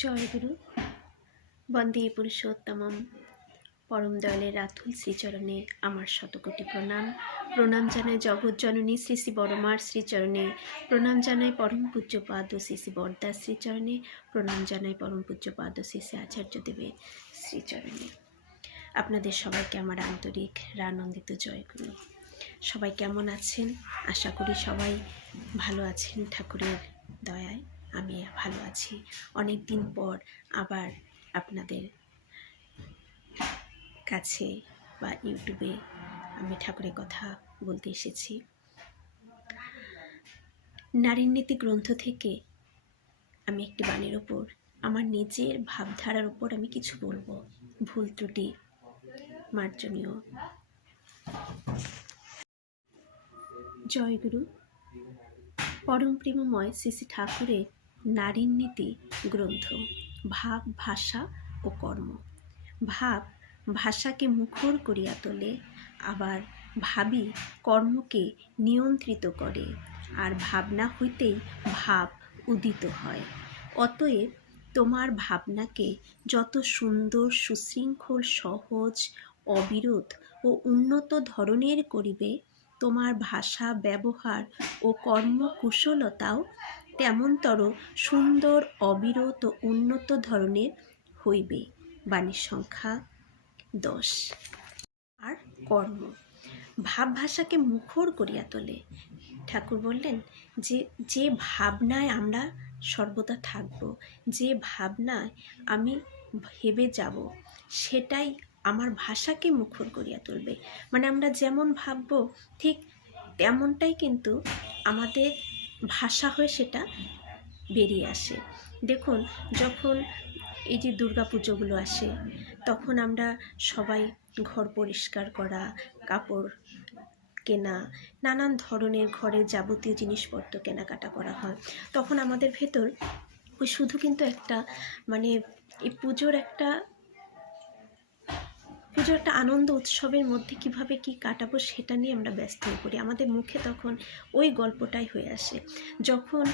জয় গুরু। বন্দে পুরুষোত্তমম। পরম দয়ালের রাতুল শ্রীচরণে আমার শতকোটি প্রণাম। প্রণাম জানাই জগৎ জননী শ্রী শ্রী বড়মার শ্রীচরণে। প্রণাম জানাই পরম পূজ্যপাদ শ্রী শ্রী বরদাস শ্রীচরণে। প্রণাম জানাই পরম পূজ্যপাদ শ্রী শ্রী আচার্য দেবের শ্রীচরণে। আপনাদের সবাইকে আমার আন্তরিক আনন্দিত জয় গুরু। সবাই কেমন আছেন? আশা করি সবাই ভালো আছেন ঠাকুরের দয়ায়। আমি ভালো আছি। অনেক দিন পর আবার আপনাদের কাছে বা ইউটিউবে আমি ঠাকুরের কথা বলতে এসেছি। নারীর নীতি গ্রন্থ থেকে আমি একটি বাণীর ওপর, আমার নিজের ভাবধারার উপর আমি কিছু বলবো। ভুল ত্রুটি মার্জনীয়। জয় গুরু। পরম প্রেমময় শ্রী শ্রী ঠাকুরের নারীর নীতি গ্রন্থ। ভাব, ভাষা ও কর্ম। ভাব ভাষাকে মুখর করিয়া তোলে, আবার ভাবই কর্মকে নিয়ন্ত্রিত করে, আর ভাবনা হইতেই ভাব উদিত হয়। অতএব তোমার ভাবনাকে যত সুন্দর, সুশৃঙ্খল, সহজ, অবিরোধ ও উন্নত ধরনের করিবে, তোমার ভাষা ব্যবহার ও কর্মকুশলতাও তেমনতর সুন্দর, অবিরত ও উন্নত ধরনের হইবে। বাণীর সংখ্যা 10। আর কর্ম ভাব ভাষাকে মুখর করিয়া তোলে। ঠাকুর বললেন যে ভাবনায় আমরা সর্বদা থাকব, যে ভাবনায় আমি ভেবে যাব, সেটাই আমার ভাষাকে মুখর করিয়া তুলবে। মানে আমরা যেমন ভাববো ঠিক তেমনটাই কিন্তু আমাদের ভাষা হয়ে সেটা বেরিয়ে আসে। দেখুন, যখন এই যে দুর্গা পুজোগুলো আসে, তখন আমরা সবাই ঘর পরিষ্কার করা, কাপড় কেনা, নানান ধরনের ঘরের যাবতীয় জিনিসপত্র কেনাকাটা করা হয়। তখন আমাদের ভেতর ওই শুধু কিন্তু একটা এই পুজোর একটা আনন্দ উৎসবের মধ্যে কিভাবে কি কাটাবো সেটা নিয়ে আমরা ব্যস্ত হয়ে পড়ি। আমাদের মুখে তখন ওই গল্পটাই হয়ে আসে। যখন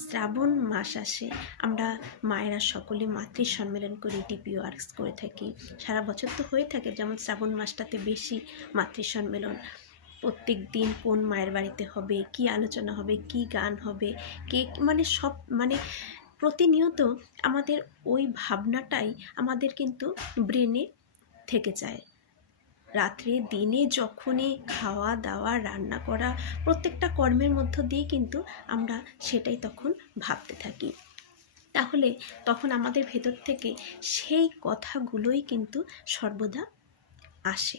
শ্রাবণ মাস আসে, আমরা মায়েরা সকলে মাতৃ সম্মেলন করি, ডিপি ওয়ার্কস করে থাকি। সারা বছর তো হয়ে থাকে, যেমন শ্রাবণ মাসটাতে বেশি মাতৃ সম্মেলন। প্রত্যেক দিন কোন মায়ের বাড়িতে হবে, কি আলোচনা হবে, কি গান হবে, কে সব প্রতিনিয়ত আমাদের ওই ভাবনাটাই আমাদের কিন্তু ব্রেনে থেকে যায়। রাত্রে দিনে যখনই খাওয়া দাওয়া, রান্না করা, প্রত্যেকটা কর্মের মধ্য দিয়ে কিন্তু আমরা সেটাই তখন ভাবতে থাকি। তাহলে তখন আমাদের ভেতর থেকে সেই কথাগুলোই কিন্তু সর্বদা আসে।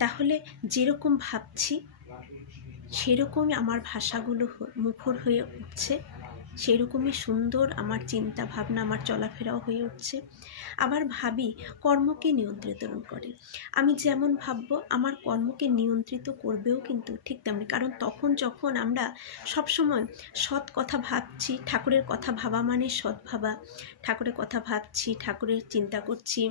তাহলে যেরকম ভাবছি সেরকমই আমার ভাষাগুলো মুখর হয়ে উঠছে, সেরকমই সুন্দর আমার চিন্তা ভাবনা, আমার চলাফেরাও হয়ে উঠছে। আবার ভাবি কর্মকে নিয়ন্ত্রিত করে। আমি যেমন ভাববো আমার কর্মকে নিয়ন্ত্রিত করবেও কিন্তু ঠিক তেমনি। কারণ তখন যখন আমরা সবসময় সৎ কথা ভাবছি, ঠাকুরের কথা ভাবা মানে সৎ ভাবা, ঠাকুরের কথা ভাবছি, ঠাকুরের চিন্তা করছি,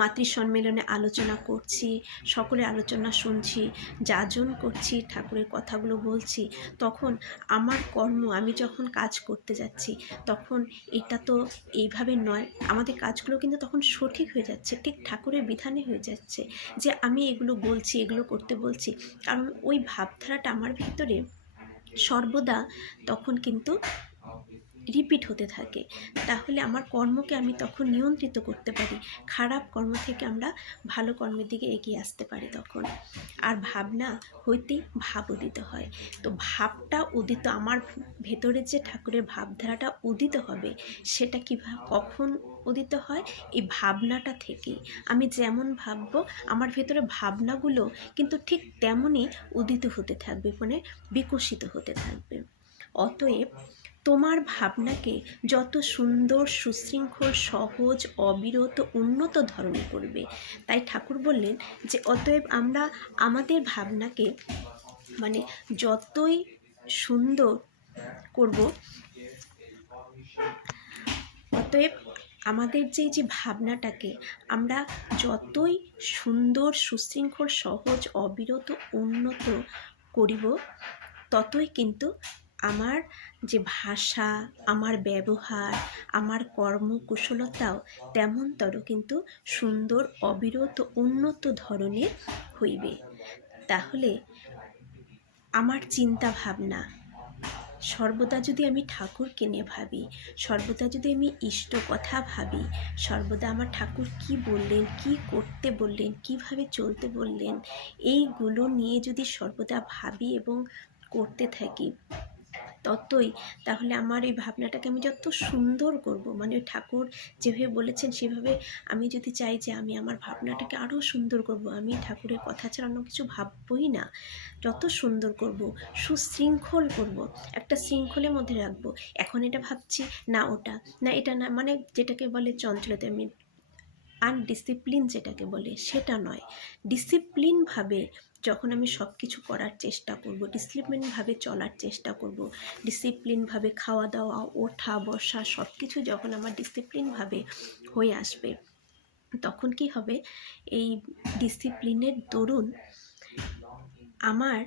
মাতৃ সম্মেলনে আলোচনা করছি, সকলের আলোচনা শুনছি, যাজন করছি, ঠাকুরের কথাগুলো বলছি, তখন আমার কর্ম, আমি যখন কাজ করতে যাচ্ছি, তখন এটা তো এইভাবে নয়, আমাদের কাজগুলো কিন্তু তখন সঠিক হয়ে যাচ্ছে, ঠিক ঠাকুরের বিধানে হয়ে যাচ্ছে যে আমি এগুলো বলছি, এগুলো করতে বলছি। কারণ ওই ভাবধারাটা আমার ভিতরে সর্বদা তখন কিন্তু রিপিট হতে থাকে। তাহলে আমার কর্মকে আমি তখন নিয়ন্ত্রিত করতে পারি। খারাপ কর্ম থেকে আমরা ভালো কর্মের দিকে এগিয়ে আসতে পারি তখন। আর ভাবনা হইতেই ভাব উদিত হয়। তো ভাবটা উদিত, আমার ভেতরে যে ঠাকুরের ভাবধারাটা উদিত হবে, সেটা কখন উদিত হয়? এই ভাবনাটা থেকে। আমি যেমন ভাববো আমার ভেতরে ভাবনাগুলো কিন্তু ঠিক তেমনই উদিত হতে থাকবে, বিকশিত হতে থাকবে। অতএব তোমার ভাবনাকে যত সুন্দর, সুশৃঙ্খল, সহজ, অবিরত, উন্নত ধরনের করবে। তাই ঠাকুর বললেন যে অতএব আমরা আমাদের ভাবনাকে যতই সুন্দর করব, অতএব আমাদের যে ভাবনাটাকে আমরা যতই সুন্দর, সুশৃঙ্খল, সহজ, অবিরত, উন্নত করিব, ততই কিন্তু আমার যে ভাষা, আমার ব্যবহার, আমার কর্মকুশলতাও তেমনতর কিন্তু সুন্দর, অবিরত, উন্নত ধরনের হইবে। তাহলে আমার চিন্তা ভাবনা সর্বদা যদি আমি ঠাকুরকে নিয়ে ভাবি, সর্বদা যদি আমি ইষ্ট কথা ভাবি, সর্বদা আমার ঠাকুর কি বললেন, কি করতে বললেন, কিভাবে চলতে বললেন, এইগুলো নিয়ে যদি সর্বদা ভাবি এবং করতে থাকি, ততই তাহলে আমার এই ভাবনাটাকে আমি যত সুন্দর করব, মানে ওই ঠাকুর যেভাবে বলেছেন সেভাবে আমি যদি চাই যে আমি আমার ভাবনাটাকে আরও সুন্দর করব, আমি ঠাকুরের কথা ছাড়া অন্য কিছু ভাববই না, যত সুন্দর করব, সুশৃঙ্খল করব, একটা শৃঙ্খলের মধ্যে রাখবো। এখন এটা ভাবছি, না ওটা, না এটা না, মানে যেটাকে বলে চঞ্চলতা, আমি আনডিসিপ্লিন যেটাকে বলে সেটা নয়। ডিসিপ্লিনভাবে যখন আমি সব কিছু করার চেষ্টা করব, ডিসিপ্লিনভাবে চলার চেষ্টা করব, ডিসিপ্লিনভাবে খাওয়া দাওয়া, ওঠা বসা সব কিছু যখন আমার ডিসিপ্লিনভাবে হয়ে আসবে, তখন কি হবে, এই ডিসিপ্লিনের দরুন আমার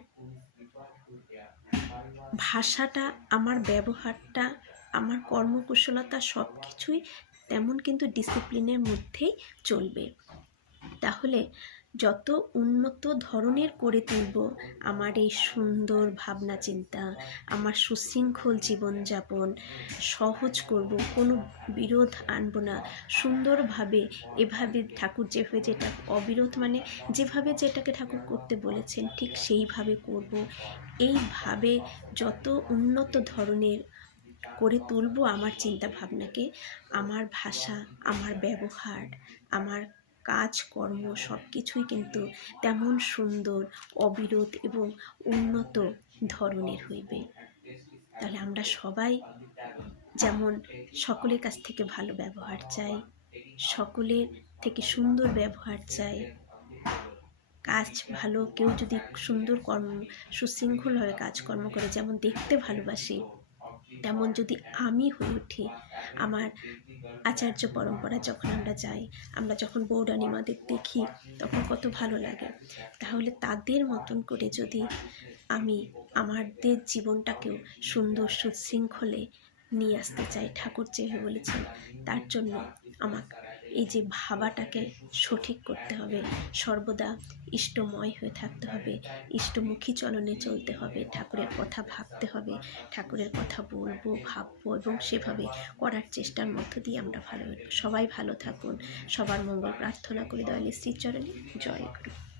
ভাষাটা, আমার ব্যবহারটা, আমার কর্মকুশলতা সব কিছুই তেমন কিন্তু ডিসিপ্লিনের মধ্যেই চলবে। তাহলে যত উন্নত ধরনের করে তুলব আমার এই সুন্দর ভাবনা চিন্তা, আমার সুশৃঙ্খল জীবনযাপন সহজ করব, কোনো বিরোধ আনব না, সুন্দরভাবে এভাবে ঠাকুর যেভাবে, যেটা অবিরোধ মানে যেভাবে যেটাকে ঠাকুর করতে বলেছেন ঠিক সেইভাবে করব। এইভাবে যত উন্নত ধরনের করে তুলব আমার চিন্তা ভাবনাকে, আমার ভাষা, আমার ব্যবহার, আমার কাজকর্ম সব কিছুই কিন্তু তেমন সুন্দর, অবিরোধ এবং উন্নত ধরনের হইবে। তাহলে আমরা সবাই যেমন সকলের কাছ থেকে ভালো ব্যবহার চাই, সকলের থেকে সুন্দর ব্যবহার চাই, কাজ ভালো, কেউ যদি সুন্দর সুশৃঙ্খলভাবে কাজকর্ম করে যেমন দেখতে ভালোবাসি, তেমন যদি আমি হয়ে উঠি, আমার আচার্য পরম্পরা যখন আমরা যাই, আমরা যখন বৌরানীমাদের দেখি তখন কত ভালো লাগে। তাহলে তাদের মতন করে যদি আমি আমাদের জীবনটাকেও সুন্দর সুশৃঙ্খলে নিয়ে আসতে চাই, ঠাকুর যেভাবে বলেছেন, তার জন্য আমাকে এই যে ভাবাটাকে সঠিক করতে হবে, সর্বদা ইষ্টময় হয়ে থাকতে হবে, ইষ্টমুখী চলনে চলতে হবে, ঠাকুরের কথা ভাবতে হবে, ঠাকুরের কথা বলবো, ভাববো এবং সেভাবে করার চেষ্টার মধ্য দিয়ে আমরা ভালো, সবাই ভালো থাকুন। সবার মঙ্গল প্রার্থনা করে দয়ালের শ্রীচরণে জয় গুরু।